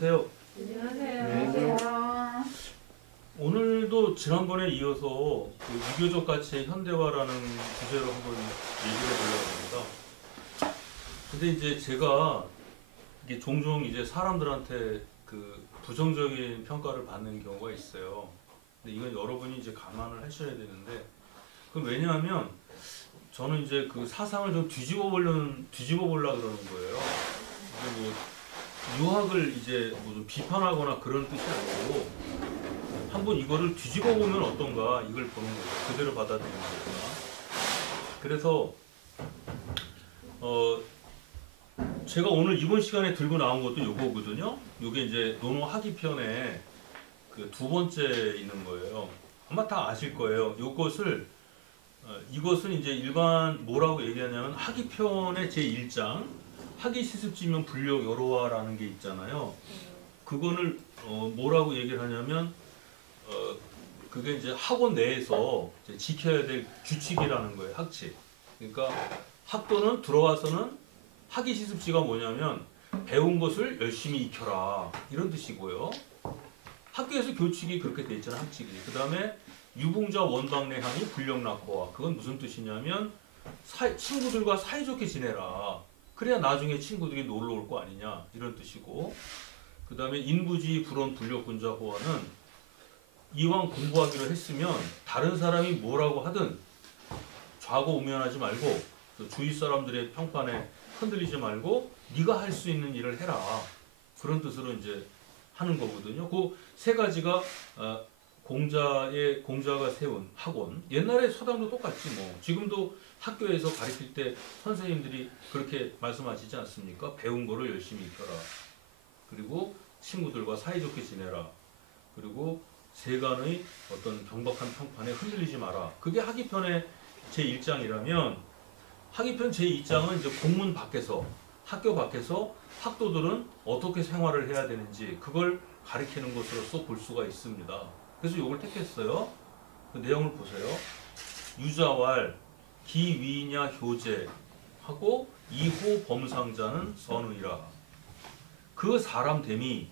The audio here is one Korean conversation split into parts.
안녕하세요. 안녕하세요. 오늘도 지난번에 이어서 그 유교적 가치의 현대화라는 주제로 한번 얘기를 해보려고 합니다. 근데 이제 제가 이게 종종 이제 사람들한테 그 부정적인 평가를 받는 경우가 있어요. 근데 이건 여러분이 이제 감안을 하셔야 되는데, 그 왜냐하면 저는 이제 그 사상을 좀 뒤집어 보려고 그러는 거예요. 이게 뭐 유학을 이제 뭐 좀 비판하거나 그런 뜻이 아니고, 한번 이거를 뒤집어 보면 어떤가 이걸 보는 거예요. 그대로 받아들이는 거구나. 그래서 제가 오늘 이번 시간에 들고 나온 것도 요거거든요. 요게 이제 논어 하기편에 그 두 번째 있는 거예요. 아마 다 아실 거예요. 이것은 이제 일반 뭐라고 얘기하냐면 하기편의 제1장 하기시습지명 불력 여로와라는 게 있잖아요. 그거를 뭐라고 얘기를 하냐면 그게 이제 학원 내에서 이제 지켜야 될 규칙이라는 거예요. 학칙. 그러니까 학교는 들어와서는 하기시습지가 뭐냐면 배운 것을 열심히 익혀라 이런 뜻이고요. 학교에서 교칙이 그렇게 돼 있잖아요. 학칙이. 그 다음에 유붕자 원방내항이 불력낙호와, 그건 무슨 뜻이냐면 친구들과 사이좋게 지내라. 그래야 나중에 친구들이 놀러 올 거 아니냐 이런 뜻이고, 그 다음에 인부지 불원 불력군자 호와는 이왕 공부하기로 했으면 다른 사람이 뭐라고 하든 좌고우면하지 말고 주위 사람들의 평판에 흔들리지 말고 네가 할 수 있는 일을 해라. 그런 뜻으로 이제 하는 거거든요. 그 세 가지가 공자가 세운 학원. 옛날에 서당도 똑같지 뭐. 지금도 학교에서 가르칠 때 선생님들이 그렇게 말씀하시지 않습니까? 배운 거를 열심히 익혀라. 그리고 친구들과 사이좋게 지내라. 그리고 세간의 어떤 경박한 평판에 흔들리지 마라. 그게 하기편의 제1장이라면 하기편 제2장은 이제 공문 밖에서, 학교 밖에서 학도들은 어떻게 생활을 해야 되는지 그걸 가리키는 것으로서 볼 수가 있습니다. 그래서 이걸 택했어요. 그 내용을 보세요. 유자왈 기위냐 효제 하고 이호 범상자는 선의라. 그 사람됨이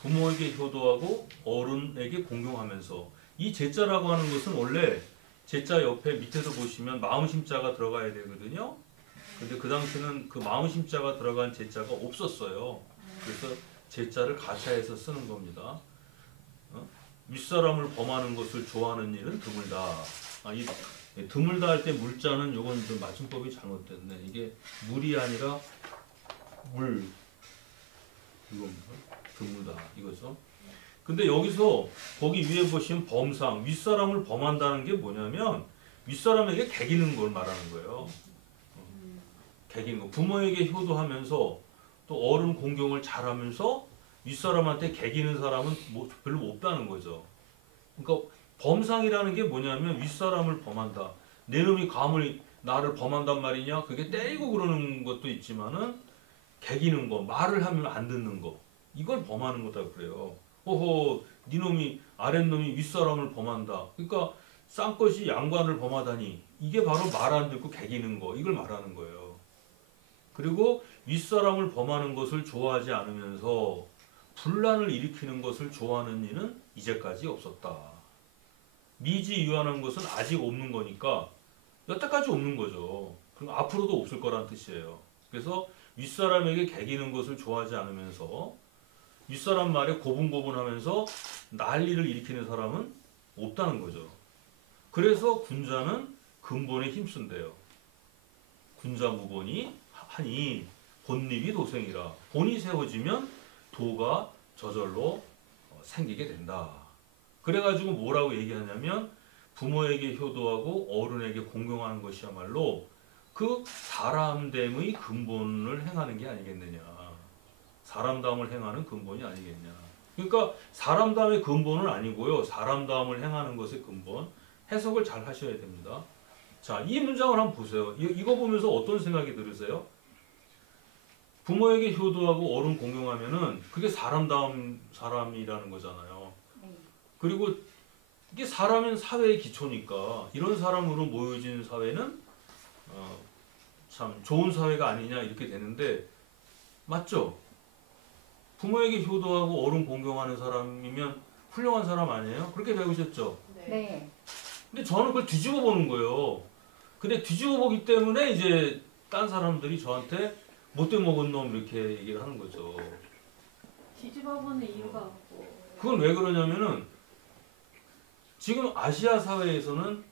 부모에게 효도하고 어른에게 공경하면서, 이 제자라고 하는 것은 원래 제자 옆에 밑에서 보시면 마음심자가 들어가야 되거든요. 근데 그 당시는 그 마음심자가 들어간 제자가 없었어요. 그래서 제자를 가차해서 쓰는 겁니다. 윗사람을 범하는 것을 좋아하는 일은 드물다. 이 드물다 할 때 물자는 요건 좀 맞춤법이 잘못됐네. 이게 물이 아니라 물, 이겁니다. 드물다 이거죠. 근데 여기서 거기 위에 보시면 범상, 윗사람을 범한다는 게 뭐냐면 윗사람에게 개기는 걸 말하는 거예요. 개기는 거. 부모에게 효도하면서 또 어른 공경을 잘하면서 윗사람한테 개기는 사람은 별로 없다는 거죠. 그러니까 범상이라는 게 뭐냐면 윗사람을 범한다. 내 놈이 감히 나를 범한단 말이냐? 그게 때리고 그러는 것도 있지만은 개기는 거, 말을 하면 안 듣는 거, 이걸 범하는 거다 그래요. 호호, 네 놈이 아랫놈이 윗사람을 범한다. 그러니까 쌍것이 양관을 범하다니, 이게 바로 말 안 듣고 개기는 거, 이걸 말하는 거예요. 그리고 윗사람을 범하는 것을 좋아하지 않으면서 분란을 일으키는 것을 좋아하는 이는 이제까지 없었다. 미지유한한 것은 아직 없는 거니까 여태까지 없는 거죠. 그럼 앞으로도 없을 거란 뜻이에요. 그래서 윗사람에게 개기는 것을 좋아하지 않으면서 윗사람 말에 고분고분하면서 난리를 일으키는 사람은 없다는 거죠. 그래서 군자는 근본에 힘쓴대요. 군자무본이 하니 본립이 도생이라. 본이 세워지면 도가 저절로 생기게 된다. 그래가지고 뭐라고 얘기하냐면 부모에게 효도하고 어른에게 공경하는 것이야말로 그 사람됨의 근본을 행하는 게 아니겠느냐. 사람다움을 행하는 근본이 아니겠냐. 그러니까 사람다움의 근본은 아니고요. 사람다움을 행하는 것의 근본. 해석을 잘 하셔야 됩니다. 자, 이 문장을 한번 보세요. 이거 보면서 어떤 생각이 들으세요? 부모에게 효도하고 어른 공경하면은 그게 사람다운 사람이라는 거잖아요. 그리고 이게 사람은 사회의 기초니까 이런 사람으로 모여진 사회는 참 좋은 사회가 아니냐 이렇게 되는데, 맞죠? 부모에게 효도하고 어른 공경하는 사람이면 훌륭한 사람 아니에요? 그렇게 배우셨죠? 네. 근데 저는 그걸 뒤집어 보는 거예요. 근데 뒤집어 보기 때문에 이제 딴 사람들이 저한테 못돼 먹은 놈 이렇게 얘기를 하는 거죠. 뒤집어보는 이유가 없고. 그건 왜 그러냐면은 지금 아시아 사회에서는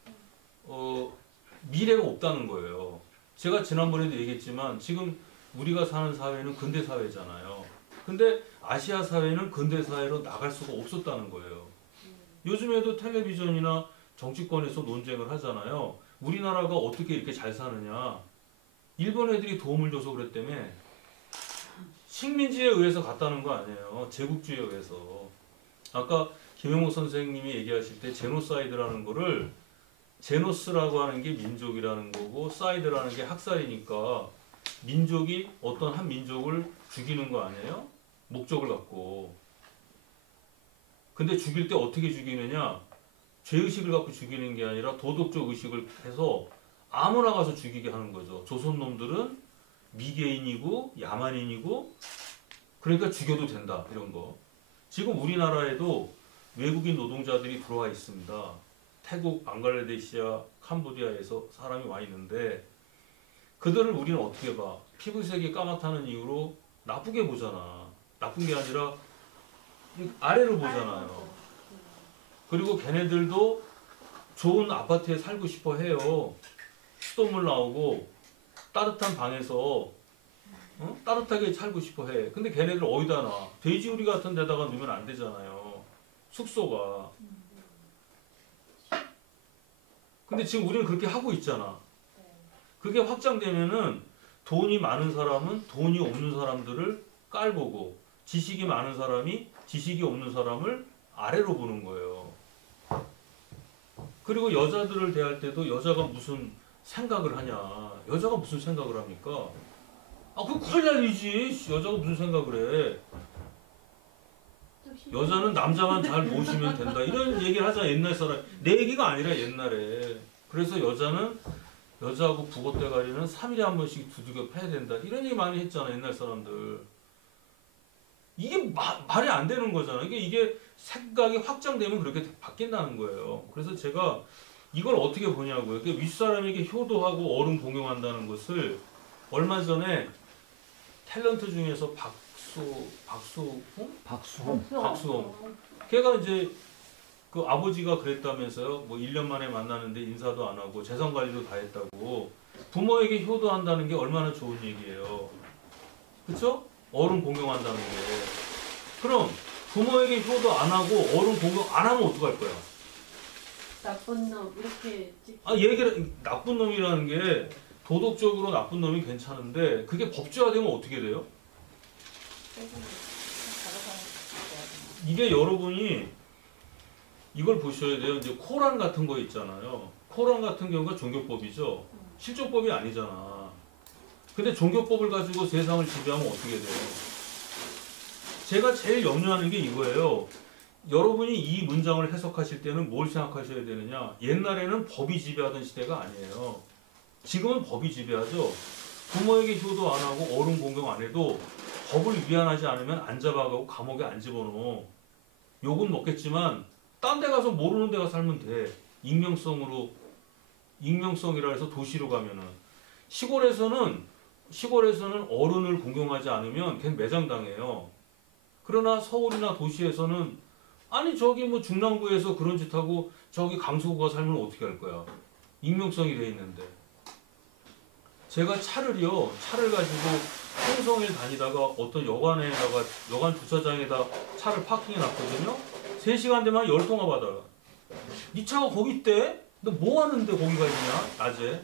미래가 없다는 거예요. 제가 지난번에도 얘기했지만 지금 우리가 사는 사회는 근대 사회잖아요. 근데 아시아 사회는 근대 사회로 나갈 수가 없었다는 거예요. 요즘에도 텔레비전이나 정치권에서 논쟁을 하잖아요. 우리나라가 어떻게 이렇게 잘 사느냐. 일본 애들이 도움을 줘서 그랬다며. 식민지에 의해서 갔다는 거 아니에요. 제국주의에 의해서. 아까 김영호 선생님이 얘기하실 때 제노사이드라는 거를 제노스라고 하는 게 민족이라는 거고 사이드라는 게 학살이니까 민족이 어떤 한 민족을 죽이는 거 아니에요? 목적을 갖고. 근데 죽일 때 어떻게 죽이느냐? 죄의식을 갖고 죽이는 게 아니라 도덕적 의식을 해서 아무나 가서 죽이게 하는 거죠. 조선 놈들은 미개인이고 야만인이고 그러니까 죽여도 된다 이런 거. 지금 우리나라에도 외국인 노동자들이 들어와 있습니다. 태국, 방글라데시아, 캄보디아에서 사람이 와 있는데 그들을 우리는 어떻게 봐? 피부색이 까맣다는 이유로 나쁘게 보잖아. 나쁜 게 아니라 아래로 보잖아요. 그리고 걔네들도 좋은 아파트에 살고 싶어 해요. 수돗물 나오고 따뜻한 방에서 따뜻하게 살고 싶어 해. 근데 걔네들 어디다 놔? 돼지우리 같은 데다가 놓으면 안 되잖아요. 숙소가. 근데 지금 우리는 그렇게 하고 있잖아. 그게 확장되면은 돈이 많은 사람은 돈이 없는 사람들을 깔보고 지식이 많은 사람이 지식이 없는 사람을 아래로 보는 거예요. 그리고 여자들을 대할 때도 여자가 무슨 생각을 하냐. 여자가 무슨 생각을 합니까? 아, 그거 큰일 날 일이지. 여자가 무슨 생각을 해. 여자는 남자만 잘 모시면 된다. 이런 얘기를 하잖아. 옛날 사람. 내 얘기가 아니라 옛날에. 그래서 여자는 여자하고 북어대가리는 3일에 한 번씩 두들겨 패야 된다. 이런 얘기 많이 했잖아. 옛날 사람들. 이게 말이 안 되는 거잖아. 이게 생각이 확장되면 그렇게 바뀐다는 거예요. 그래서 제가 이걸 어떻게 보냐고요. 윗사람에게 효도하고 어른 공경한다는 것을 얼마 전에 탤런트 중에서 박수홍. 걔가 이제 그 아버지가 그랬다면서요. 뭐 1년 만에 만나는데 인사도 안 하고 재산 관리도 다 했다고. 부모에게 효도한다는 게 얼마나 좋은 얘기예요. 그쵸? 어른 공경한다는 게. 그럼 부모에게 효도 안 하고 어른 공경 안 하면 어떡할 거야? 나쁜 놈 이렇게 얘기를 나쁜 놈이라는 게 도덕적으로 나쁜 놈이 괜찮은데 그게 법제화되면 어떻게 돼요? 이게 여러분이 이걸 보셔야 돼요. 이제 코란 같은 거 있잖아요. 코란 같은 경우가 종교법이죠. 실존법이 아니잖아. 근데 종교법을 가지고 세상을 지배하면 어떻게 돼요? 제가 제일 염려하는 게 이거예요. 여러분이 이 문장을 해석하실 때는 뭘 생각하셔야 되느냐? 옛날에는 법이 지배하던 시대가 아니에요. 지금은 법이 지배하죠. 부모에게 효도 안 하고 어른 공경 안 해도 법을 위반하지 않으면 안 잡아가고 감옥에 안 집어넣어. 욕은 먹겠지만 딴 데 가서 모르는 데가 살면 돼. 익명성이라 해서 도시로 가면은. 시골에서는 어른을 공경하지 않으면 걔는 매장당해요. 그러나 서울이나 도시에서는 아니 저기 뭐 중랑구에서 그런 짓 하고 저기 강서구가 살면 어떻게 할 거야. 익명성이 돼 있는데. 제가 차를 가지고 홍성에 다니다가 어떤 여관 주차장에다 차를 파킹해 놨거든요. 3시간 되면 10통화 받아. 네 차가 거기 있대? 너 뭐 하는데 거기가 있냐? 낮에.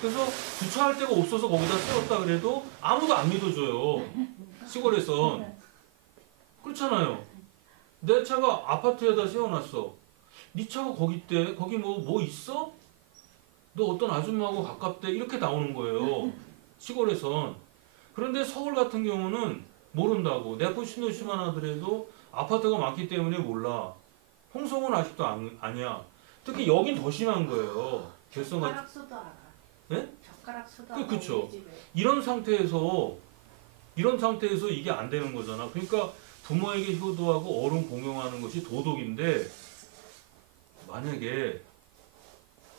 그래서 주차할 데가 없어서 거기다 세웠다 그래도 아무도 안 믿어줘요. 시골에선. 그렇잖아요. 내 차가 아파트에다 세워놨어. 네 차가 거기 있대? 거기 뭐 있어? 너 어떤 아줌마하고 가깝대? 이렇게 나오는 거예요. 시골에선. 그런데 서울 같은 경우는 모른다고. 내 거 신호시만 하더라도 아파트가 많기 때문에 몰라. 홍성은 아직도 아니야. 특히 여긴 더 심한 거예요. 젓가락 수도 알아. 네? 젓가락 수도 알아. 그쵸. 이런 상태에서 이런 상태에서 이게 안 되는 거잖아. 그러니까 부모에게 효도하고 어른 공경하는 것이 도덕인데 만약에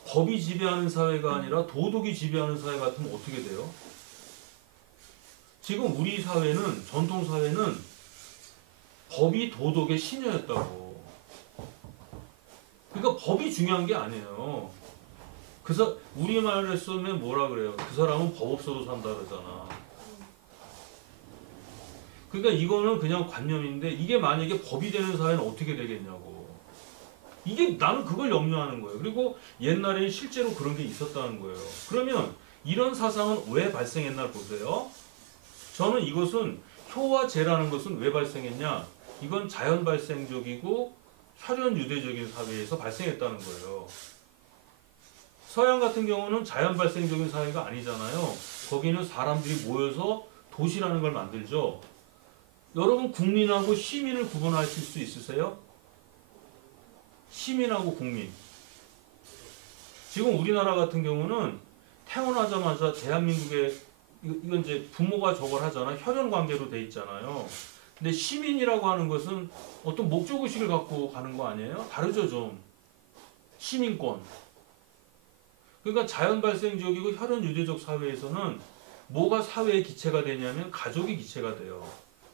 법이 지배하는 사회가 아니라 도덕이 지배하는 사회 같으면 어떻게 돼요? 지금 우리 사회는 전통 사회는 법이 도덕의 신여였다고. 그러니까 법이 중요한 게 아니에요. 우리말을 쓰면 뭐라 그래요? 그 사람은 법 없어도 산다 그러잖아. 그러니까 이거는 그냥 관념인데 이게 만약에 법이 되는 사회는 어떻게 되겠냐고. 이게 나는 그걸 염려하는 거예요. 그리고 옛날에는 실제로 그런 게 있었다는 거예요. 그러면 이런 사상은 왜 발생했나 보세요. 저는 이것은 효와 죄라는 것은 왜 발생했냐? 이건 자연 발생적이고 혈연 유대적인 사회에서 발생했다는 거예요. 서양 같은 경우는 자연 발생적인 사회가 아니잖아요. 거기는 사람들이 모여서 도시라는 걸 만들죠. 여러분 국민하고 시민을 구분하실 수 있으세요? 시민하고 국민. 지금 우리나라 같은 경우는 태어나자마자 대한민국에 이건 이제 부모가 저걸 하잖아. 혈연 관계로 돼 있잖아요. 근데 시민이라고 하는 것은 어떤 목적의식을 갖고 가는 거 아니에요? 다르죠 좀. 시민권. 그러니까 자연 발생적이고 혈연 유대적 사회에서는 뭐가 사회의 기체가 되냐면 가족이 기체가 돼요.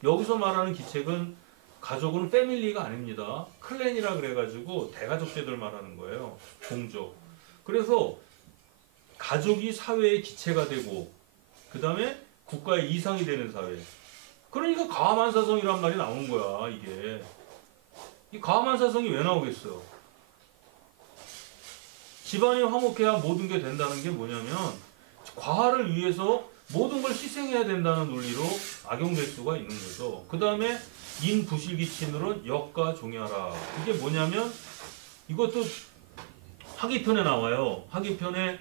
여기서 말하는 기책은 가족은 패밀리가 아닙니다. 클랜이라 그래가지고 대가족제들 말하는 거예요. 종족. 그래서 가족이 사회의 기체가 되고 그 다음에 국가의 이상이 되는 사회. 그러니까 가만사성이란 말이 나오는 거야 이게. 이 가만사성이 왜 나오겠어요? 집안이 화목해야 모든 게 된다는 게 뭐냐면 과하를 위해서 모든 걸 희생해야 된다는 논리로 악용될 수가 있는 거죠. 그 다음에 인부실기친으로는 역과 종야라. 이게 뭐냐면 이것도 학위편에 나와요. 학위편에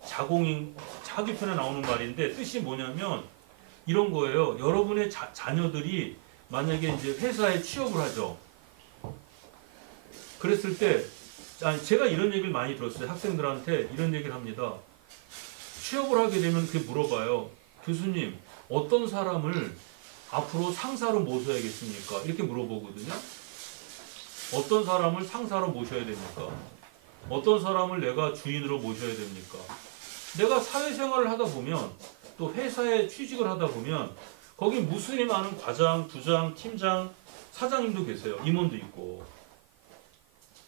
학위편에 나오는 말인데 뜻이 뭐냐면 이런 거예요. 여러분의 자녀들이 만약에 이제 회사에 취업을 하죠. 그랬을 때 제가 이런 얘기를 많이 들었어요. 학생들한테 이런 얘기를 합니다. 취업을 하게 되면 그게 물어봐요. 교수님, 어떤 사람을 앞으로 상사로 모셔야겠습니까? 이렇게 물어보거든요. 어떤 사람을 상사로 모셔야 됩니까? 어떤 사람을 내가 주인으로 모셔야 됩니까? 내가 사회생활을 하다 보면 또 회사에 취직을 하다 보면 거기 무수히 많은 과장, 부장, 팀장, 사장님도 계세요. 임원도 있고.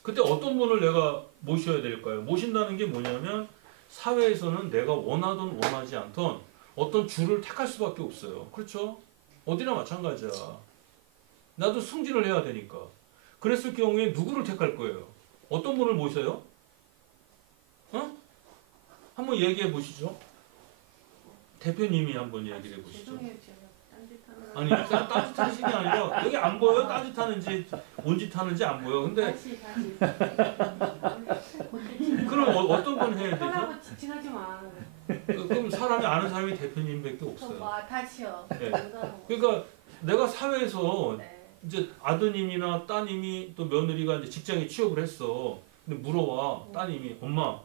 그때 어떤 분을 내가 모셔야 될까요? 모신다는 게 뭐냐면 사회에서는 내가 원하든 원하지 않던 어떤 줄을 택할 수밖에 없어요. 그렇죠? 어디나 마찬가지야. 나도 승진을 해야 되니까. 그랬을 경우에 누구를 택할 거예요? 어떤 분을 모셔요? 어? 한번 얘기해 보시죠. 대표님이 한번 얘기해 보시죠. 죄송해요 제가 딴짓하느라. 아니 딴짓하시는 게 아니라 여기 안 보여요? 딴짓하는지 뭔짓 하는지 안 보여. 근데 다시 그럼 어떤 분 해야 되죠? 하라고 지칭하지 마. 그럼 사람이 아는 사람이 대표님밖에 없어요. 와 다시요. 네. 그러니까 내가 사회에서 네. 이제 아드님이나 따님이 또 며느리가 이제 직장에 취업을 했어. 근데 물어와 따님이 엄마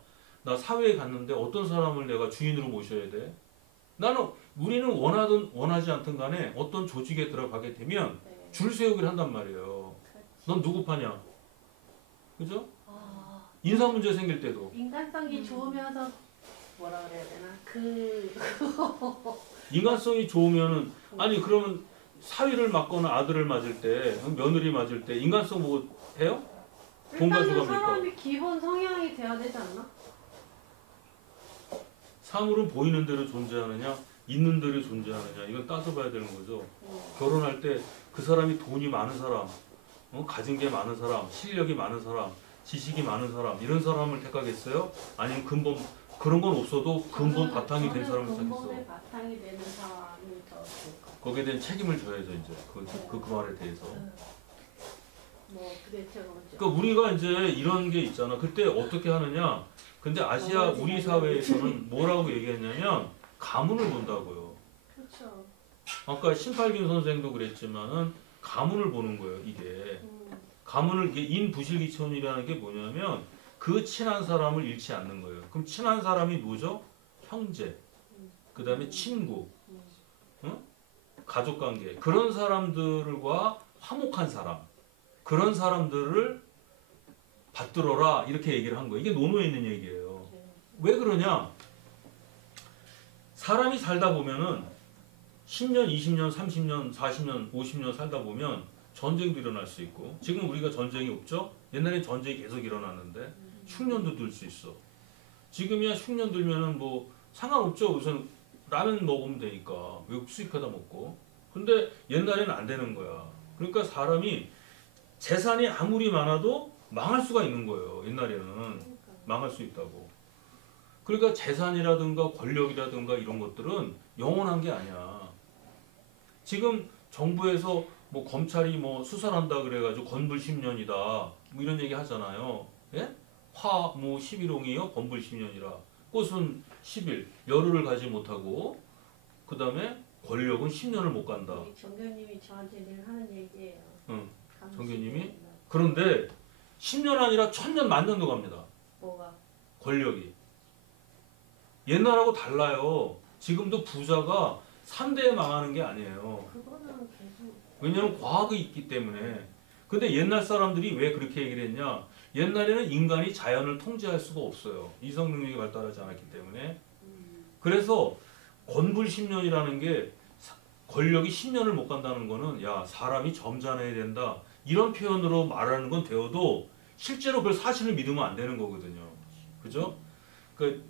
나 사회에 갔는데 어떤 사람을 내가 주인으로 모셔야 돼? 우리는 원하든 원하지 않든 간에 어떤 조직에 들어가게 되면 네. 줄 세우기를 한단 말이에요. 그렇지. 넌 누구 파냐? 그죠? 아, 인사 문제 생길 때도 인간성이 좋으면서 뭐라 그래야 되나 인간성이 좋으면은 아니 그러면 사위를 맡거나 아들을 맞을 때 며느리 맞을 때 인간성 뭐 해요? 돈 일단은 가져갑니까? 사람이 기본 성향이 돼야 되지 않나? 사물은 보이는 대로 존재하느냐 있는 대로 존재하느냐 이건 따져봐야 되는 거죠. 결혼할 때 그 사람이 돈이 많은 사람 가진 게 많은 사람 실력이 많은 사람 지식이 많은 사람 이런 사람을 택하겠어요? 아니면 근본 그런 건 없어도 근본 바탕이 된 사람을 택했어. 근본의 바탕이 되는 사람이 더 좋을 것 같아요. 거기에 대한 책임을 져야죠 이제 그 말에 대해서. 뭐 그대체로 그러니까 우리가 이제 이런 게 있잖아. 그때 어떻게 하느냐? 근데 아시아 우리 사회에서는 뭐라고 얘기했냐면 가문을 본다고요. 그렇죠. 아까 신팔균 선생도 그랬지만은 가문을 보는 거예요. 이게 가문을 이게 인부실기천이라는 게 뭐냐면 그 친한 사람을 잃지 않는 거예요. 그럼 친한 사람이 뭐죠? 형제. 그 다음에 친구. 응? 가족관계 그런 사람들과 화목한 사람 그런 사람들을 받들어라 이렇게 얘기를 한 거예요. 이게 논어에 있는 얘기예요. 왜 그러냐? 사람이 살다 보면은 10년, 20년, 30년, 40년, 50년 살다 보면 전쟁도 일어날 수 있고 지금 우리가 전쟁이 없죠? 옛날에 전쟁이 계속 일어났는데 흉년도 들 수 있어. 지금이야 흉년 들면은 뭐 상관없죠. 우선 라면 먹으면 되니까 외국 수입해다 먹고. 근데 옛날에는 안 되는 거야. 그러니까 사람이 재산이 아무리 많아도 망할 수가 있는 거예요. 옛날에는 망할 수 있다고. 그러니까 재산이라든가 권력이라든가 이런 것들은 영원한 게 아니야. 지금 정부에서 뭐 검찰이 뭐 수사를 한다 그래가지고 건불 10년이다 뭐 이런 얘기 하잖아요. 예? 화 뭐 11홍이요 건불 10년이라 꽃은 10일 열흘을 가지 못하고 그 다음에 권력은 10년을 못 간다. 우리 정교님이 저한테 늘 하는 얘기예요. 응. 정교님이? 그런데 10년 아니라 1000년 만년도 갑니다. 뭐가? 권력이. 옛날하고 달라요. 지금도 부자가 3대에 망하는 게 아니에요. 그거는 계속 왜냐하면 과학이 있기 때문에. 근데 옛날 사람들이 왜 그렇게 얘기를 했냐? 옛날에는 인간이 자연을 통제할 수가 없어요. 이성 능력이 발달하지 않았기 때문에. 그래서 건불 10년이라는 게 권력이 10년을 못 간다는 거는 야 사람이 점잖아야 된다. 이런 표현으로 말하는 건 되어도 실제로 그걸 사실을 믿으면 안 되는 거거든요. 그죠? 그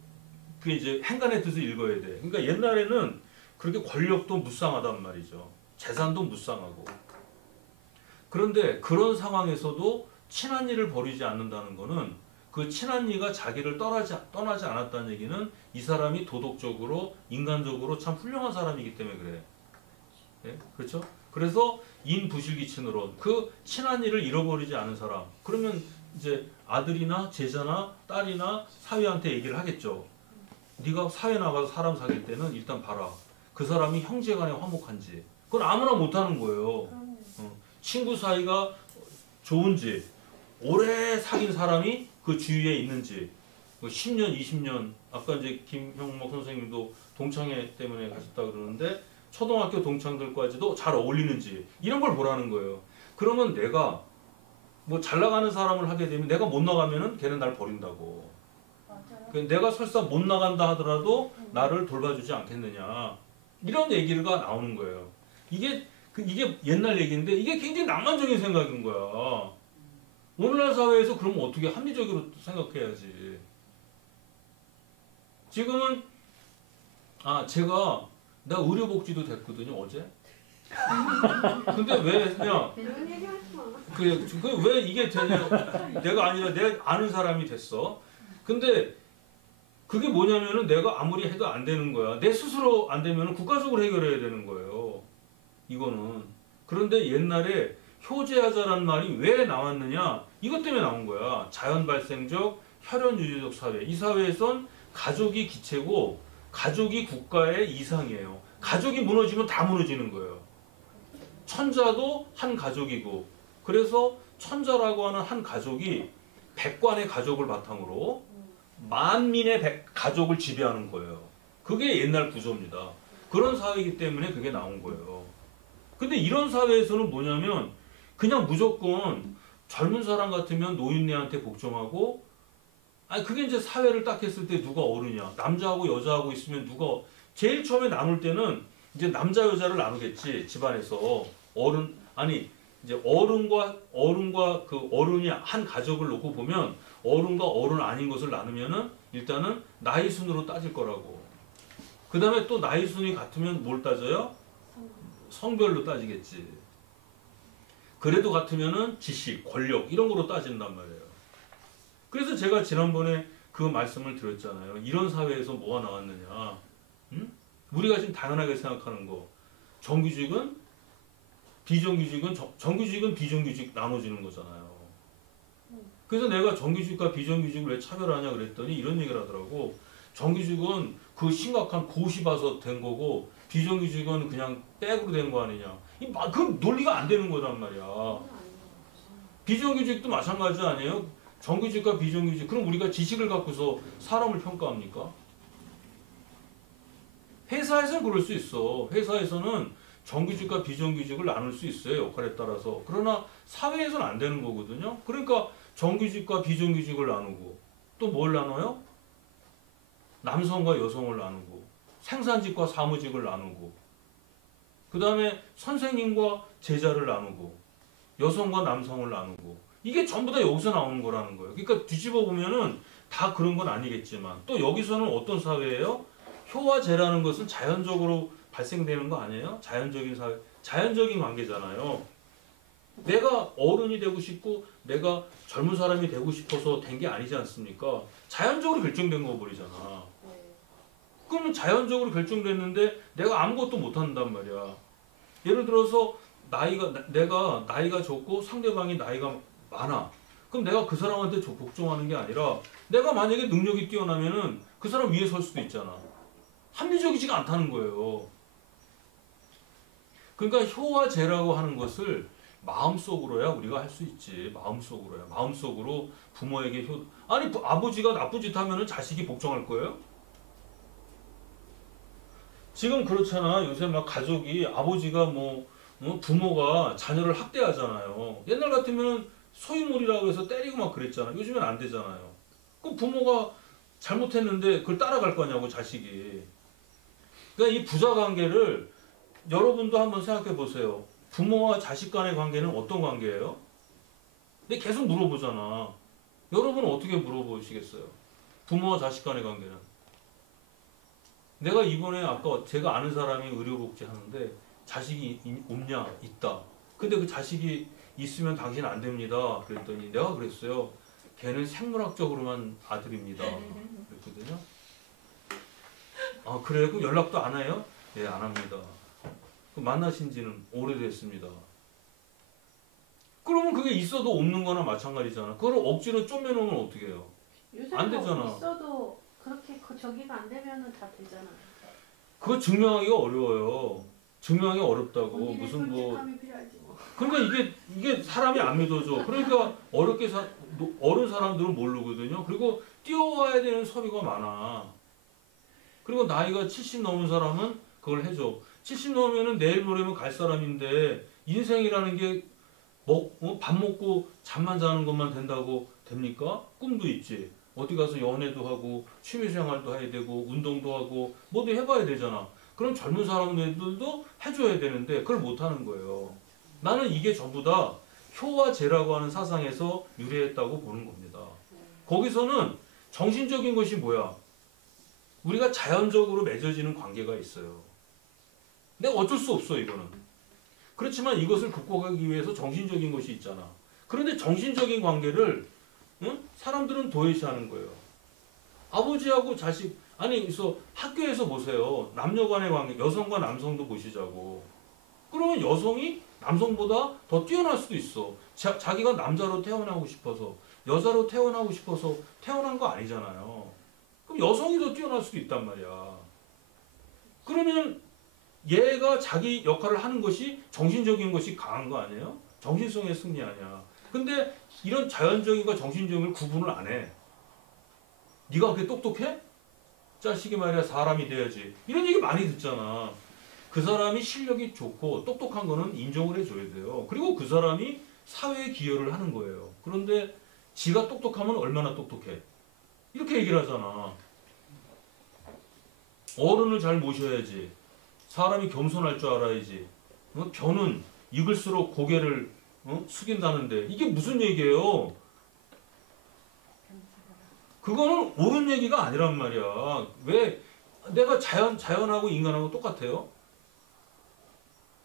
이제 행간의 뜻을 읽어야 돼. 그러니까 옛날에는 그렇게 권력도 무쌍하단 말이죠. 재산도 무쌍하고. 그런데 그런 상황에서도 친한 일을 벌이지 않는다는 거는 그 친한 이가 자기를 떠나지 않았다는 얘기는 이 사람이 도덕적으로 인간적으로 참 훌륭한 사람이기 때문에 그래. 예? 그렇죠? 그래서 인부실기친으로 그 친한 일을 잃어버리지 않은 사람. 그러면 이제 아들이나 제자나 딸이나 사위한테 얘기를 하겠죠. 네가 사회 나가서 사람 사귈 때는 일단 봐라. 그 사람이 형제간에 화목한지. 그건 아무나 못하는 거예요. 친구 사이가 좋은지 오래 사귄 사람이 그 주위에 있는지 10년, 20년 아까 이제 김형목 선생님도 동창회 때문에 가셨다 그러는데 초등학교 동창들까지도 잘 어울리는지 이런 걸 보라는 거예요. 그러면 내가 뭐 잘 나가는 사람을 하게 되면 내가 못 나가면은 걔는 날 버린다고. 맞아요. 내가 설사 못 나간다 하더라도 나를 돌봐주지 않겠느냐 이런 얘기가 나오는 거예요. 이게 옛날 얘기인데 이게 굉장히 낭만적인 생각인 거야. 오늘날 사회에서 그러면 어떻게 합리적으로 생각해야지. 지금은 제가 나 의료복지도 됐거든요 어제. 근데 왜 했냐? 이런 얘기 하지 마. 왜 이게 되냐? 내가 아니라 내가 아는 사람이 됐어. 근데 그게 뭐냐면은 내가 아무리 해도 안 되는 거야. 내 스스로 안 되면은 국가적으로 해결해야 되는 거예요. 이거는. 그런데 옛날에 효제하자라는 말이 왜 나왔느냐? 이것 때문에 나온 거야. 자연 발생적 혈연 유지적 사회. 이 사회에선 가족이 기체고 가족이 국가의 이상이에요. 가족이 무너지면 다 무너지는 거예요. 천자도 한 가족이고 그래서 천자라고 하는 한 가족이 백관의 가족을 바탕으로 만민의 가족을 지배하는 거예요. 그게 옛날 구조입니다. 그런 사회이기 때문에 그게 나온 거예요. 근데 이런 사회에서는 뭐냐면 그냥 무조건 젊은 사람 같으면 노인네한테 복종하고 그게 이제 사회를 딱 했을 때 누가 어른이야. 남자하고 여자하고 있으면 누가 제일 처음에 나눌 때는 이제 남자 여자를 나누겠지. 집안에서 이제 어른과 그 어른이 한 가족을 놓고 보면 어른과 어른 아닌 것을 나누면은 일단은 나이 순으로 따질 거라고. 그 다음에 또 나이 순이 같으면 뭘 따져요? 성별로 따지겠지. 그래도 같으면은 지식, 권력 이런 거로 따진단 말이에요. 그래서 제가 지난번에 그 말씀을 드렸잖아요. 이런 사회에서 뭐가 나왔느냐? 응? 우리가 지금 당연하게 생각하는 거. 정규직은 비정규직은 정규직은 비정규직 나눠지는 거잖아요. 그래서 내가 정규직과 비정규직을 왜 차별하냐 그랬더니 이런 얘기를 하더라고. 정규직은 그 심각한 고시 봐서 된 거고 비정규직은 그냥 백으로 된 거 아니냐. 그 논리가 안 되는 거란 말이야. 비정규직도 마찬가지 아니에요? 정규직과 비정규직. 그럼 우리가 지식을 갖고서 사람을 평가합니까? 회사에서는 그럴 수 있어. 회사에서는 정규직과 비정규직을 나눌 수 있어요. 역할에 따라서. 그러나 사회에서는 안 되는 거거든요. 그러니까 정규직과 비정규직을 나누고 또 뭘 나눠요? 남성과 여성을 나누고 생산직과 사무직을 나누고 그 다음에 선생님과 제자를 나누고 여성과 남성을 나누고 이게 전부 다 여기서 나오는 거라는 거예요. 그러니까 뒤집어 보면은 다 그런 건 아니겠지만 또 여기서는 어떤 사회예요? 효와제라는 것은 자연적으로 발생되는 거 아니에요? 자연적인 사회, 자연적인 관계잖아요. 내가 어른이 되고 싶고 내가 젊은 사람이 되고 싶어서 된 게 아니지 않습니까? 자연적으로 결정된 거 버리잖아. 네. 그러면 자연적으로 결정됐는데 내가 아무것도 못 한단 말이야. 예를 들어서 내가 나이가 적고 상대방이 나이가 많아. 그럼 내가 그 사람한테 복종하는 게 아니라 내가 만약에 능력이 뛰어나면은 그 사람 위에 설 수도 있잖아. 합리적이지가 않다는 거예요. 그러니까 효와제라고 하는 것을 마음속으로야 우리가 할 수 있지. 마음속으로야. 마음속으로 부모에게 아니 아버지가 나쁜 짓 하면은 자식이 복종할 거예요? 지금 그렇잖아. 요새 막 가족이 아버지가 부모가 자녀를 학대하잖아요. 옛날 같으면 소유물이라고 해서 때리고 막 그랬잖아. 요즘엔 안 되잖아요. 그럼 부모가 잘못했는데 그걸 따라갈 거냐고 자식이. 그러니까 이 부자 관계를 여러분도 한번 생각해 보세요. 부모와 자식 간의 관계는 어떤 관계예요? 근데 계속 물어보잖아. 여러분은 어떻게 물어보시겠어요? 부모와 자식 간의 관계는. 내가 이번에 아까 제가 아는 사람이 의료복지 하는데 자식이 없냐? 있다. 근데 그 자식이 있으면 당신 안 됩니다. 그랬더니 내가 그랬어요. 걔는 생물학적으로만 아들입니다. 그랬거든요. 아 그래요? 그럼 연락도 안 해요? 예, 안 합니다. 만나신 지는 오래됐습니다. 그러면 그게 있어도 없는 거나 마찬가지잖아. 그걸 억지로 쪼매놓으면 어떻게 해요? 안 되잖아. 있어도 그렇게 저기가 안 되면은 다 되잖아. 그거 증명하기가 어려워요. 증명하기 어렵다고. 무슨 솔직함이 필요하지 뭐. 그러니까 이게 사람이 안 믿어져. 그러니까 어른 사람들은 모르거든요. 그리고 뛰어와야 되는 서류가 많아. 그리고 나이가 70 넘은 사람은 그걸 해줘. 70 넘으면은 내일 모레면 갈 사람인데 인생이라는 게 밥 먹고 잠만 자는 것만 된다고 됩니까? 꿈도 있지. 어디 가서 연애도 하고 취미생활도 해야 되고 운동도 하고 뭐도 해봐야 되잖아. 그럼 젊은 사람들도 해줘야 되는데 그걸 못하는 거예요. 나는 이게 전부 다 효와제라고 하는 사상에서 유래했다고 보는 겁니다. 거기서는 정신적인 것이 뭐야? 우리가 자연적으로 맺어지는 관계가 있어요. 근데 어쩔 수 없어 이거는. 그렇지만 이것을 극복하기 위해서 정신적인 것이 있잖아. 그런데 정신적인 관계를 사람들은 도외시하는 거예요. 아버지하고 자식 그래서 학교에서 보세요. 남녀 간의 관계, 여성과 남성도 보시자고. 그러면 여성이 남성보다 더 뛰어날 수도 있어. 자기가 남자로 태어나고 싶어서 여자로 태어나고 싶어서 태어난 거 아니잖아요. 그럼 여성이 더 뛰어날 수도 있단 말이야. 그러면 얘가 자기 역할을 하는 것이 정신적인 것이 강한 거 아니에요? 정신성의 승리 아니야. 근데 이런 자연적인과 정신적인 걸 구분을 안 해. 네가 그렇게 똑똑해? 자식이 말이야 사람이 돼야지. 이런 얘기 많이 듣잖아. 그 사람이 실력이 좋고 똑똑한 거는 인정을 해줘야 돼요. 그리고 그 사람이 사회에 기여를 하는 거예요. 그런데 지가 똑똑하면 얼마나 똑똑해? 이렇게 얘기를 하잖아. 어른을 잘 모셔야지. 사람이 겸손할 줄 알아야지. 견은 익을수록 고개를 숙인다는데 이게 무슨 얘기예요? 그거는 옳은 얘기가 아니란 말이야. 왜 내가 자연하고 인간하고 똑같아요?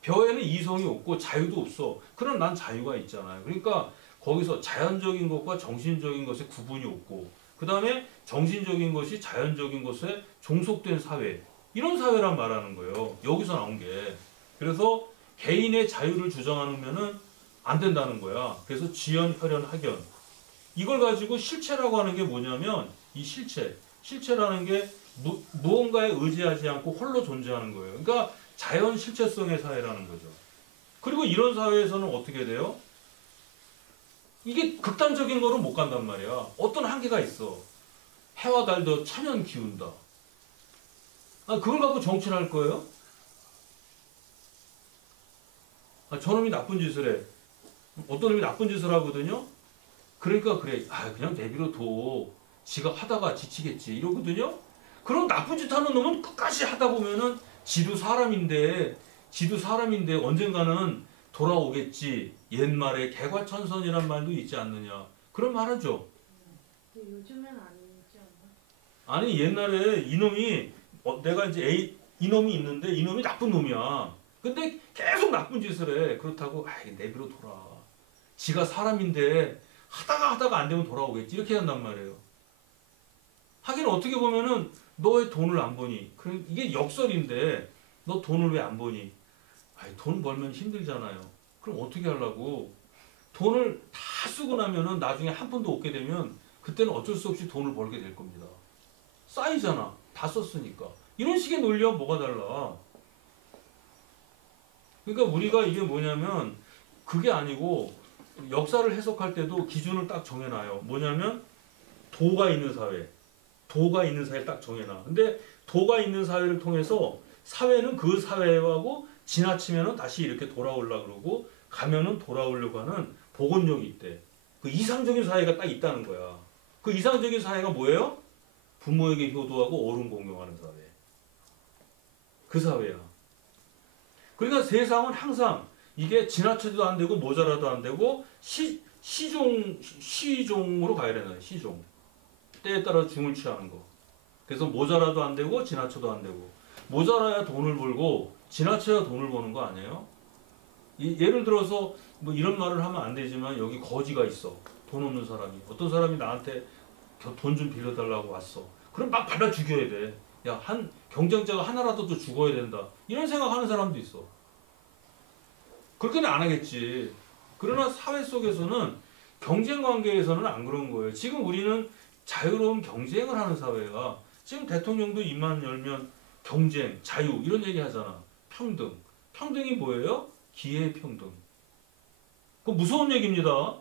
벼에는 이성이 없고 자유도 없어. 그럼 난 자유가 있잖아요. 그러니까 거기서 자연적인 것과 정신적인 것의 구분이 없고 그 다음에 정신적인 것이 자연적인 것에 종속된 사회. 이런 사회란 말하는 거예요. 여기서 나온 게. 그래서 개인의 자유를 주장하면은 안 된다는 거야. 그래서 지연, 혈연, 학연. 이걸 가지고 실체라고 하는 게 뭐냐면 이 실체라는 게 무언가에 의지하지 않고 홀로 존재하는 거예요. 그러니까 자연 실체성의 사회라는 거죠. 그리고 이런 사회에서는 어떻게 돼요? 이게 극단적인 거로 못 간단 말이야. 어떤 한계가 있어. 해와 달도 천연 기운다. 아, 그걸 갖고 정치를 할 거예요? 아, 저놈이 나쁜 짓을 해. 어떤 놈이 나쁜 짓을 하거든요. 그러니까 그래. 아, 그냥 내비로 둬. 지가 하다가 지치겠지. 이러거든요. 그럼 나쁜 짓 하는 놈은 끝까지 하다 보면은 지도 사람인데 언젠가는 돌아오겠지. 옛말에 개과천선이란 말도 있지 않느냐. 그런 말 하죠. 근데 요즘엔 아니지 않나? 아니 옛날에 이놈이 내가 이제 이놈이 있는데 이놈이 나쁜 놈이야. 근데 계속 나쁜 짓을 해. 그렇다고 내비로 돌아. 지가 사람인데 하다가 안 되면 돌아오겠지. 이렇게 한단 말이에요. 하긴 어떻게 보면은 너 왜 돈을 안 버니? 이게 역설인데 너 돈을 왜 안 버니? 돈 벌면 힘들잖아요. 그럼 어떻게 하려고? 돈을 다 쓰고 나면은 나중에 한 푼도 없게 되면 그때는 어쩔 수 없이 돈을 벌게 될 겁니다. 쌓이잖아. 다 썼으니까. 이런 식의 논리와 뭐가 달라? 그러니까 우리가 이게 뭐냐면 그게 아니고 역사를 해석할 때도 기준을 딱 정해놔요. 뭐냐면 도가 있는 사회를 딱 정해놔. 근데 도가 있는 사회를 통해서 사회는 그 사회하고 지나치면은 다시 이렇게 돌아오려고 그러고 가면은 돌아오려고 하는 복원력이 있대. 그 이상적인 사회가 딱 있다는 거야. 그 이상적인 사회가 뭐예요? 부모에게 효도하고 어른 공경하는 사회. 그 사회야. 그러니까 세상은 항상 이게 지나쳐도 안 되고 모자라도 안 되고 시종으로 가야 되는 거야. 시종. 때에 따라 중을 취하는 거. 그래서 모자라도 안 되고 지나쳐도 안 되고. 모자라야 돈을 벌고 지나쳐야 돈을 버는 거 아니에요? 예를 들어서 뭐 이런 말을 하면 안 되지만 여기 거지가 있어. 돈 없는 사람이. 어떤 사람이 나한테 돈 좀 빌려달라고 왔어. 그럼 막 받아 죽여야 돼. 야, 경쟁자가 하나라도 더 죽어야 된다. 이런 생각하는 사람도 있어. 그렇게는 안 하겠지. 그러나 사회 속에서는 경쟁 관계에서는 안 그런 거예요. 지금 우리는 자유로운 경쟁을 하는 사회가 지금 대통령도 입만 열면 경쟁, 자유 이런 얘기 하잖아. 평등. 평등이 뭐예요? 기회 평등. 그 무서운 얘기입니다.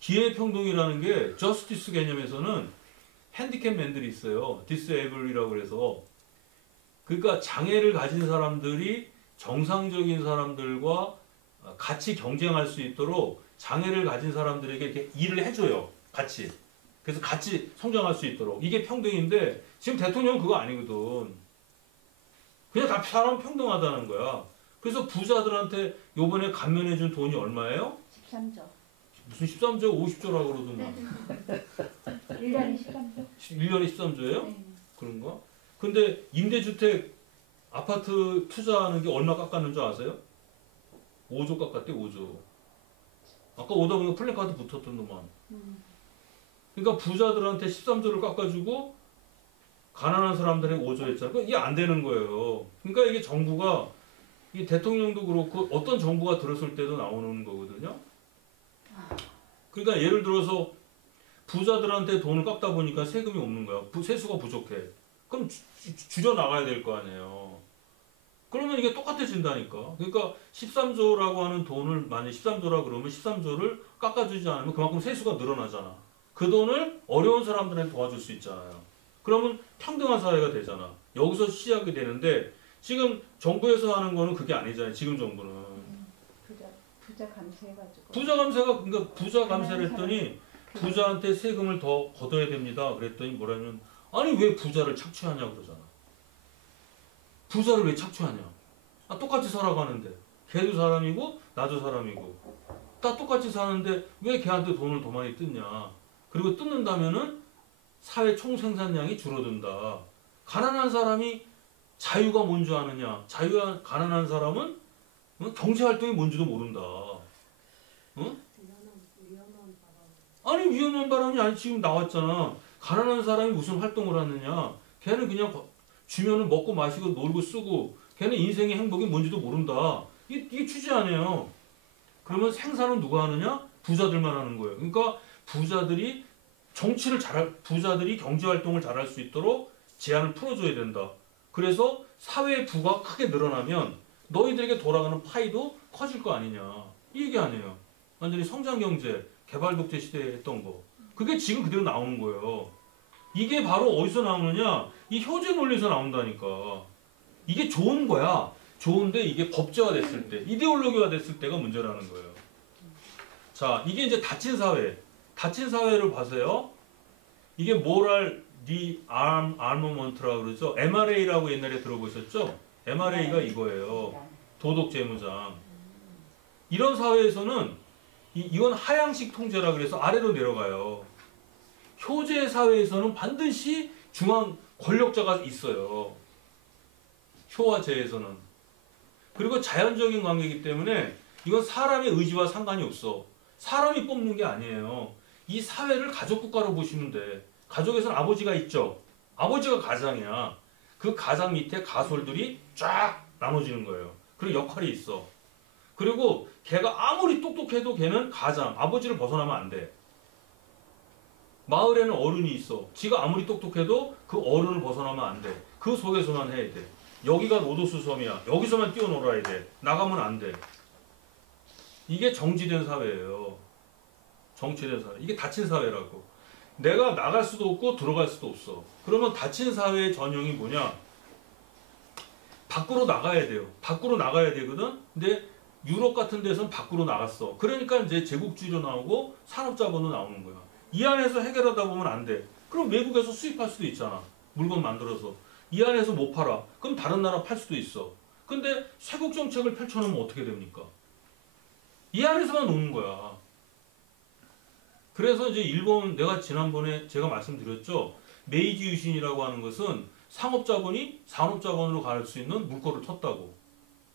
기회 평등이라는 게 저스티스 개념에서는 핸디캡맨들이 있어요. 디스에블이라고 그래서 그러니까 장애를 가진 사람들이 정상적인 사람들과 같이 경쟁할 수 있도록 장애를 가진 사람들에게 이렇게 일을 해줘요. 같이. 그래서 같이 성장할 수 있도록. 이게 평등인데 지금 대통령은 그거 아니거든. 그냥 다 사람 평등하다는 거야. 그래서 부자들한테 요번에 감면해준 돈이 얼마예요? 13조. 무슨 13조, 50조라고 그러더만. 1년에 13조? 1년에 13조예요? 네. 그런가? 근데 임대주택 아파트 투자하는 게 얼마 깎았는 줄 아세요? 5조 깎았대, 5조. 아까 오다 보니까 플래카드 붙었던더만. 그러니까 부자들한테 13조를 깎아주고 가난한 사람들에게 5조 했잖아. 그러니까 이게 안 되는 거예요. 그러니까 이게 정부가 이 대통령도 그렇고 어떤 정부가 들었을 때도 나오는 거거든요. 그러니까 예를 들어서 부자들한테 돈을 깎다 보니까 세금이 없는 거야. 세수가 부족해. 그럼 줄여 나가야 될 거 아니에요. 그러면 이게 똑같아진다니까. 그러니까 13조라고 하는 돈을 만약 13조라 그러면 13조를 깎아주지 않으면 그만큼 세수가 늘어나잖아. 그 돈을 어려운 사람들한테 도와줄 수 있잖아요. 그러면 평등한 사회가 되잖아. 여기서 시작이 되는데 지금 정부에서 하는 거는 그게 아니잖아요. 지금 정부는. 부자 감세해가지고. 부자 감세가 그러니까 부자 감세를 했더니 부자한테 세금을 더 걷어야 됩니다. 그랬더니 뭐라면 아니 왜 부자를 착취하냐 그러잖아. 부자를 왜 착취하냐? 똑같이 살아가는데 걔도 사람이고 나도 사람이고 다 똑같이 사는데 왜 걔한테 돈을 더 많이 뜯냐? 그리고 뜯는다면은 사회 총생산량이 줄어든다. 가난한 사람이 자유가 뭔지 아느냐? 자유가 가난한 사람은 경제활동이 뭔지도 모른다. 응? 위험한 바람. 아니 위험한 바람이 아니 지금 나왔잖아. 가난한 사람이 무슨 활동을 하느냐? 걔는 그냥 주면은 먹고 마시고 놀고 쓰고 걔는 인생의 행복이 뭔지도 모른다. 이게 취지 아니에요. 그러면 생산은 누가 하느냐? 부자들만 하는 거예요. 그러니까 부자들이 부자들이 경제활동을 잘할 수 있도록 제한을 풀어줘야 된다. 그래서 사회의 부가 크게 늘어나면 너희들에게 돌아가는 파이도 커질 거 아니냐. 이 얘기 아니에요. 완전히 성장경제, 개발독재 시대에 했던 거. 그게 지금 그대로 나오는 거예요. 이게 바로 어디서 나오느냐? 이 효제 논리에서 나온다니까. 이게 좋은 거야. 좋은데 이게 법제화 됐을 때, 이데올로기화 됐을 때가 문제라는 거예요. 자, 이게 이제 닫힌 사회. 닫힌 사회를 봐세요. 이게 모럴 리아머먼트라고 그러죠. MRA라고 옛날에 들어보셨죠? MRA가 이거예요. 도덕 재무장. 이런 사회에서는 이건 하향식 통제라 그래서 아래로 내려가요. 효제 사회에서는 반드시 중앙 권력자가 있어요. 효와 재에서는. 그리고 자연적인 관계이기 때문에 이건 사람의 의지와 상관이 없어. 사람이 뽑는 게 아니에요. 이 사회를 가족국가로 보시면 돼. 가족에서는 아버지가 있죠. 아버지가 가장이야. 그 가장 밑에 가솔들이 쫙 나눠지는 거예요. 그리고 역할이 있어. 그리고 걔가 아무리 똑똑해도 걔는 가장, 아버지를 벗어나면 안 돼. 마을에는 어른이 있어. 지가 아무리 똑똑해도 그 어른을 벗어나면 안 돼. 그 속에서만 해야 돼. 여기가 로도스 섬이야. 여기서만 뛰어놀아야 돼. 나가면 안 돼. 이게 정지된 사회예요. 정치된 사회. 이게 닫힌 사회라고. 내가 나갈 수도 없고 들어갈 수도 없어. 그러면 닫힌 사회의 전형이 뭐냐? 밖으로 나가야 돼요. 밖으로 나가야 되거든. 근데 유럽 같은 데서는 밖으로 나갔어. 그러니까 이제 제국주의로 나오고 산업자본으로 나오는 거야. 이 안에서 해결하다 보면 안 돼. 그럼 외국에서 수입할 수도 있잖아. 물건 만들어서. 이 안에서 못 팔아. 그럼 다른 나라 팔 수도 있어. 근데 쇄국 정책을 펼쳐놓으면 어떻게 됩니까? 이 안에서만 노는 거야. 그래서 이제 일본, 내가 지난번에 제가 말씀드렸죠. 메이지 유신이라고 하는 것은 상업자본이 산업자본으로 갈 수 있는 물꼬를 텄다고.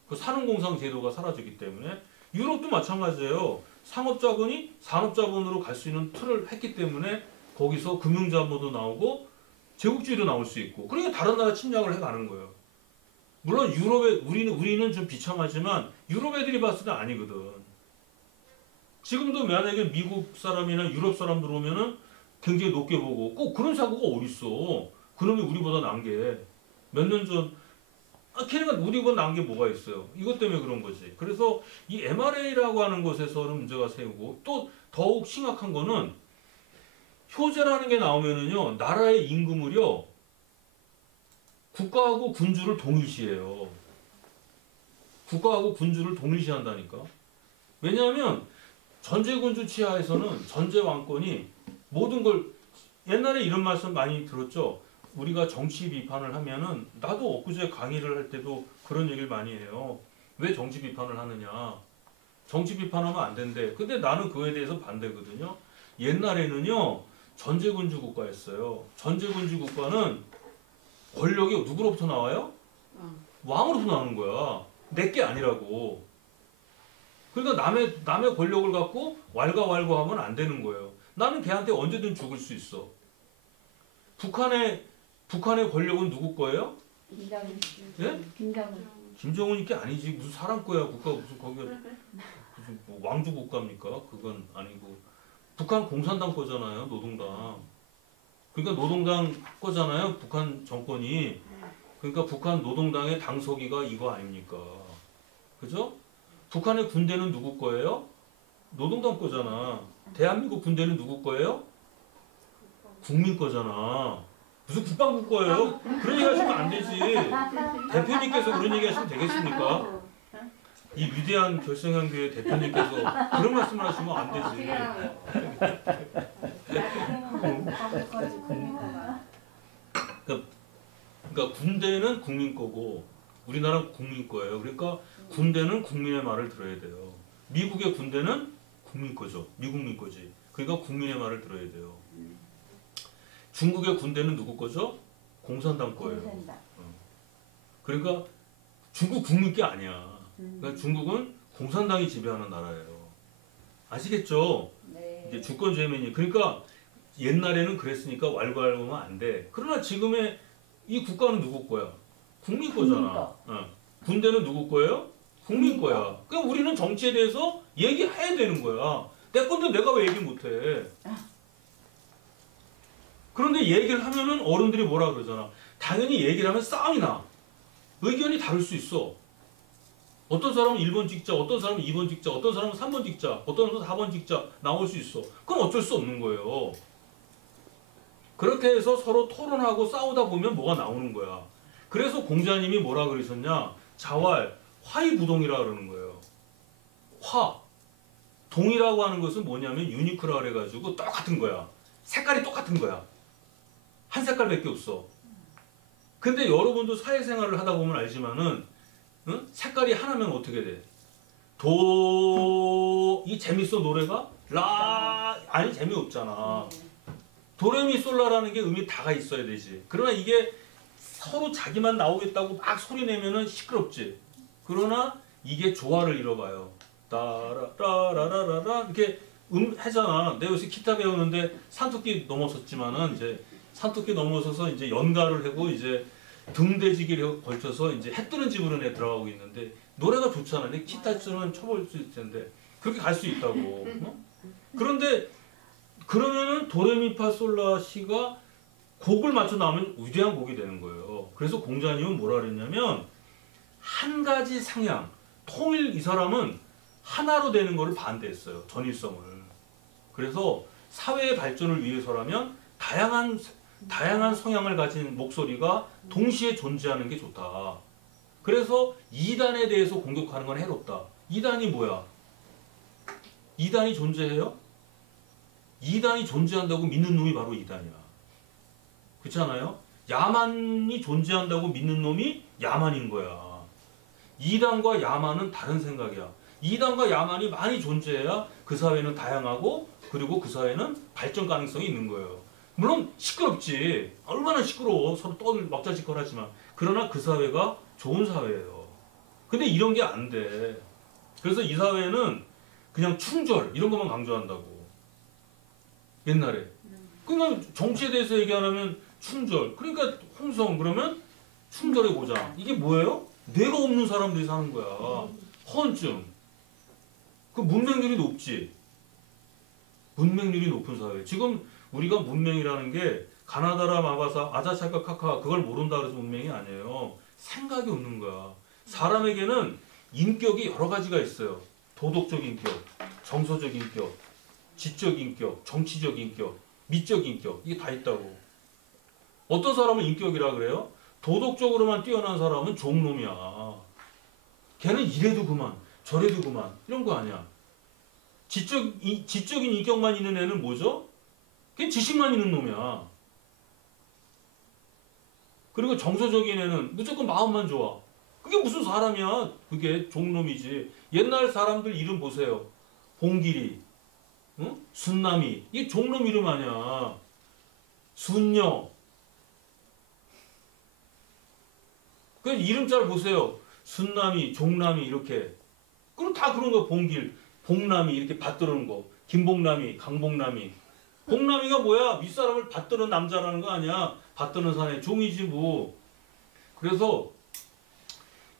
그 산업공상 제도가 사라졌기 때문에. 유럽도 마찬가지예요. 상업자본이 산업자본으로 갈 수 있는 틀을 했기 때문에 거기서 금융자본도 나오고 제국주의도 나올 수 있고. 그러니까 다른 나라 침략을 해가는 거예요. 물론 유럽에 우리는 좀 비참하지만 유럽 애들이 봤을 때 아니거든. 지금도 만약에 미국 사람이나 유럽 사람 들어오면은 굉장히 높게 보고 꼭 그런 사고가 어딨어. 그놈이 우리보다 난 게 몇 년 전 걔네가 우리보다 난 게 뭐가 있어요. 이것 때문에 그런 거지. 그래서 이 MRA라고 하는 것에서는 문제가 생기고 또 더욱 심각한 거는 효제라는 게 나오면은요 나라의 임금을요 국가하고 군주를 동일시해요. 국가하고 군주를 동일시한다니까. 왜냐하면 전제군주 치하에서는 전제 왕권이 모든 걸 옛날에 이런 말씀 많이 들었죠. 우리가 정치 비판을 하면은 나도 엊그제 강의를 할 때도 그런 얘기를 많이 해요. 왜 정치 비판을 하느냐. 정치 비판하면 안 된대. 근데 나는 그거에 대해서 반대거든요. 옛날에는요 전제군주 국가였어요. 전제군주 국가는 권력이 누구로부터 나와요? 왕으로부터 나오는 거야. 내게 아니라고. 그러니까 남의 권력을 갖고 왈가왈부하면 안 되는 거예요. 나는 걔한테 언제든 죽을 수 있어. 북한의 권력은 누구 거예요? 김정은. 예? 김정은. 김정은이 게 아니지. 무슨 사람 거야. 국가 무슨 거기가 무슨 뭐 왕조 국가입니까? 그건 아니고. 북한 공산당 거잖아요. 노동당. 그러니까 노동당 거잖아요. 북한 정권이. 그러니까 북한 노동당의 당서기가 이거 아닙니까? 그죠? 북한의 군대는 누구 거예요? 노동당 거잖아. 대한민국 군대는 누구 거예요? 국민 거잖아. 무슨 국방부 거예요? 그런 얘기 하시면 안 되지. 대표님께서 그런 얘기 하시면 되겠습니까? 이 위대한 결성형교회 대표님께서 그런 말씀을 하시면 안 되지. 그러니까 군대는 국민 거고 우리나라는 국민 거예요. 그러니까 군대는 국민의 말을 들어야 돼요. 미국의 군대는 국민 거죠. 미국민 거지. 그러니까 국민의 말을 들어야 돼요. 중국의 군대는 누구 거죠? 공산당 거예요. 공산당. 그러니까 중국 국민 게 아니야. 그러니까 중국은 공산당이 지배하는 나라예요. 아시겠죠? 네. 이제 주권제민이. 그러니까 옛날에는 그랬으니까 왈가왈부하면 안 돼. 그러나 지금의 이 국가는 누구 거야? 국민 거잖아. 군대는 누구 거예요? 국민 거야. 그럼 우리는 정치에 대해서 얘기해야 되는 거야. 내 건데 내가 왜 얘기 못해? 그런데 얘기를 하면은 어른들이 뭐라 그러잖아. 당연히 얘기를 하면 싸움이 나. 의견이 다를 수 있어. 어떤 사람은 1번 찍자, 어떤 사람은 2번 찍자, 어떤 사람은 3번 찍자, 어떤 사람은 4번 찍자 나올 수 있어. 그럼 어쩔 수 없는 거예요. 그렇게 해서 서로 토론하고 싸우다 보면 뭐가 나오는 거야. 그래서 공자님이 뭐라 그러셨냐. 자활, 화이부동이라 그러는 거예요. 화. 동이라고 하는 것은 뭐냐면 유니크라 그래가지고 똑같은 거야. 색깔이 똑같은 거야. 한 색깔밖에 없어. 근데 여러분도 사회생활을 하다 보면 알지만은 응? 색깔이 하나면 어떻게 돼? 도... 이 재밌어 노래가? 라... 아니 재미없잖아. 도레미솔라라는 게 음이 다가 있어야 되지. 그러나 이게 서로 자기만 나오겠다고 막 소리 내면은 시끄럽지. 그러나 이게 조화를 이뤄봐요. 따라라라라라 이렇게 하잖아. 내가 요새 기타 배우는데 산토끼 넘어섰지만은 이제 산토끼 넘어서서 이제 연가를 하고 이제 등대지기를 걸쳐서 이제 해 뜨는 집으로 내 들어가고 있는데 노래가 좋잖아. 내 기타 치면 쳐볼 수 있을 텐데 그렇게 갈 수 있다고. 어? 그런데 그러면은 도레미파솔라시가 곡을 맞춰 나오면 위대한 곡이 되는 거예요. 그래서 공자님은 뭐라 그랬냐면 한 가지 상향, 통일 이 사람은 하나로 되는 것을 반대했어요. 전일성을. 그래서 사회의 발전을 위해서라면 다양한 성향을 가진 목소리가 동시에 존재하는 게 좋다. 그래서 이단에 대해서 공격하는 건 해롭다. 이단이 뭐야? 이단이 존재해요? 이단이 존재한다고 믿는 놈이 바로 이단이야. 그렇잖아요? 야만이 존재한다고 믿는 놈이 야만인 거야. 이단과 야만은 다른 생각이야. 이단과 야만이 많이 존재해야 그 사회는 다양하고 그리고 그 사회는 발전 가능성이 있는 거예요. 물론 시끄럽지. 얼마나 시끄러워. 서로 떠들 막자지껄하지만 그러나 그 사회가 좋은 사회예요. 근데 이런 게 안 돼. 그래서 이 사회는 그냥 충절 이런 것만 강조한다고. 옛날에. 그냥 정치에 대해서 얘기 안 하면 충절. 그러니까 홍성 그러면 충절의 고장. 이게 뭐예요? 뇌가 없는 사람들이 사는 거야. 허언증. 그 문맹률이 높지. 문맹률이 높은 사회. 지금 우리가 문맹이라는 게 가나다라 마바사 아자차카 카카 그걸 모른다 그래서 문맹이 아니에요. 생각이 없는 거야. 사람에게는 인격이 여러 가지가 있어요. 도덕적 인격, 정서적 인격, 지적 인격, 정치적 인격, 미적 인격 이게 다 있다고. 어떤 사람은 인격이라 그래요? 도덕적으로만 뛰어난 사람은 종놈이야. 걔는 이래도 그만 저래도 그만 이런 거 아니야. 지적인 인격만 있는 애는 뭐죠? 걔 지식만 있는 놈이야. 그리고 정서적인 애는 무조건 마음만 좋아. 그게 무슨 사람이야? 그게 종놈이지. 옛날 사람들 이름 보세요. 봉길이, 응? 순남이 이게 종놈 이름 아니야. 순녀. 그 이름 잘 보세요. 순남이, 종남이 이렇게. 그럼 다 그런 거 봉길, 봉남이 이렇게 받들는 거. 김봉남이, 강봉남이. 봉남이가 뭐야? 윗사람을 받드는 남자라는 거 아니야. 받드는 사내 종이지 뭐. 그래서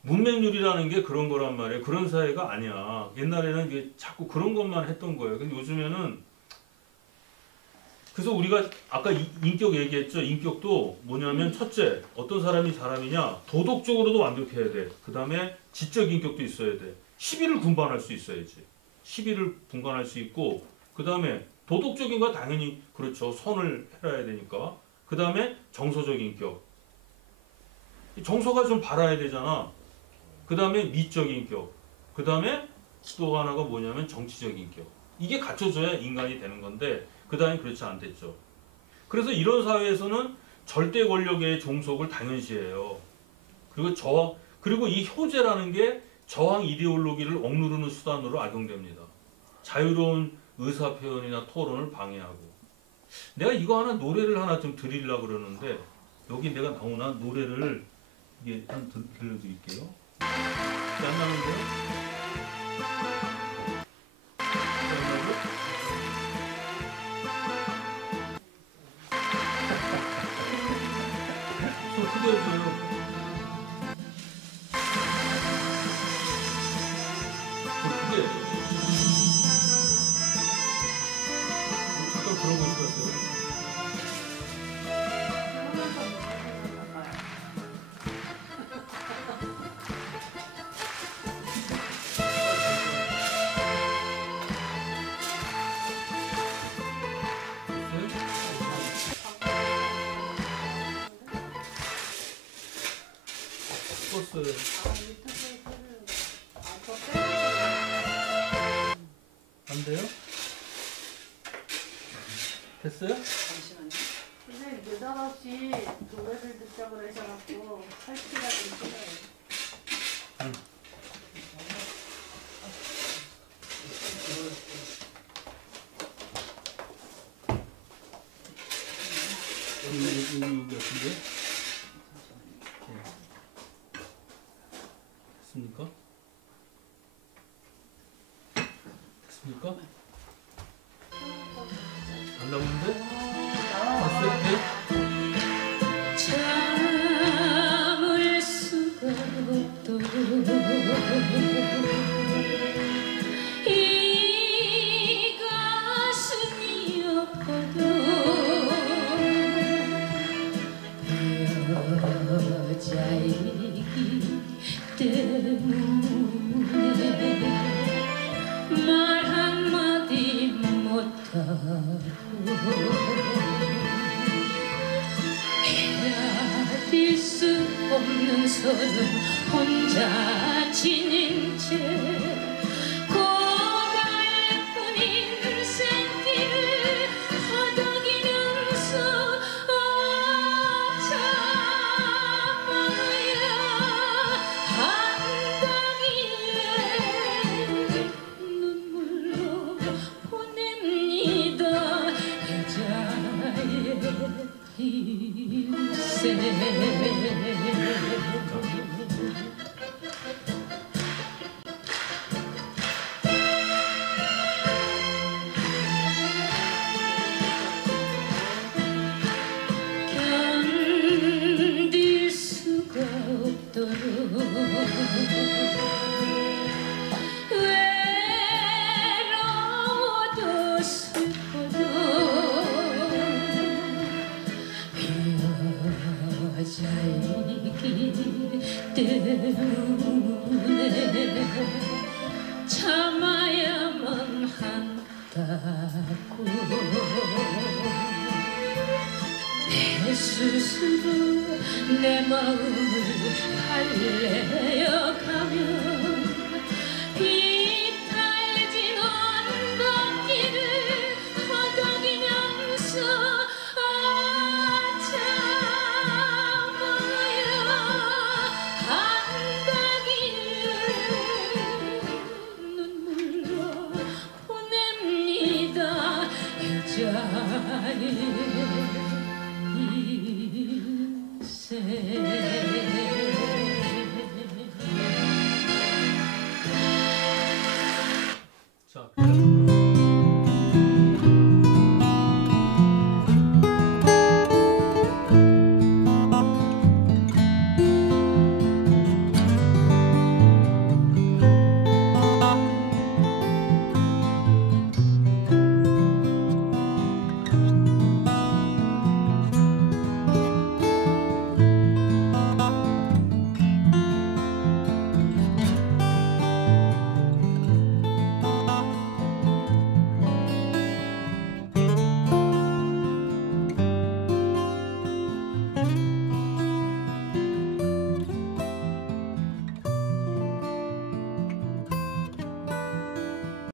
문맹률이라는 게 그런 거란 말이에요. 그런 사회가 아니야. 옛날에는 이게 자꾸 그런 것만 했던 거예요. 근데 요즘에는 그래서 우리가 아까 인격 얘기했죠. 인격도 뭐냐면 첫째, 어떤 사람이 사람이냐? 도덕적으로도 완벽해야 돼. 그 다음에 지적 인격도 있어야 돼. 시비를 분반할 수 있어야지. 시비를 분반할 수 있고 그 다음에 도덕적인 거 당연히 그렇죠. 선을 해야 되니까. 그 다음에 정서적 인격. 정서가 좀 바라야 되잖아. 그 다음에 미적 인격. 그 다음에 또 하나가 뭐냐면 정치적 인격. 이게 갖춰져야 인간이 되는 건데 그 다음에 그렇지 않댔죠. 그래서 이런 사회에서는 절대 권력의 종속을 당연시해요. 그리고 이 효제라는 게 저항 이데올로기를 억누르는 수단으로 악용됩니다. 자유로운 의사 표현이나 토론을 방해하고. 내가 이거 하나 노래를 하나 좀 드리려고 그러는데 여기 내가 나오나 노래를 이게 한 들려드릴게요. 이게 안 나오는데요? 손 크게 해줘요. 크게. 잠깐 들어보시겠어요? 껐어요. 안 돼요? 됐어요? 잠시만요. 근데 느닷없이 노래를 듣자고 그러셔갖고 설치가 좀 싫어요. 여기 같은데? 됐습니까? 됐습니까? 안 나오는데? 됐어요? 네? 참을 수가 없도록 이 가슴이 아파도 여자이기 때문에 말 한마디 못하고 헤아릴 수 없는 서름 혼자 지닌 채 고달픈 인생길을 허덕이면서 참아야 한다길래 눈물로 보냅니다 여자의 인생. 견딜 수가 없도록 외로워도 슬퍼도 여자이기 때문에 참아야만 한다고 내 스스로 내 마음을 달래어가면 비탈진 언덕길을 허덕이면서 참아야 한다길래 눈물로 보냅니다 여자의 인생.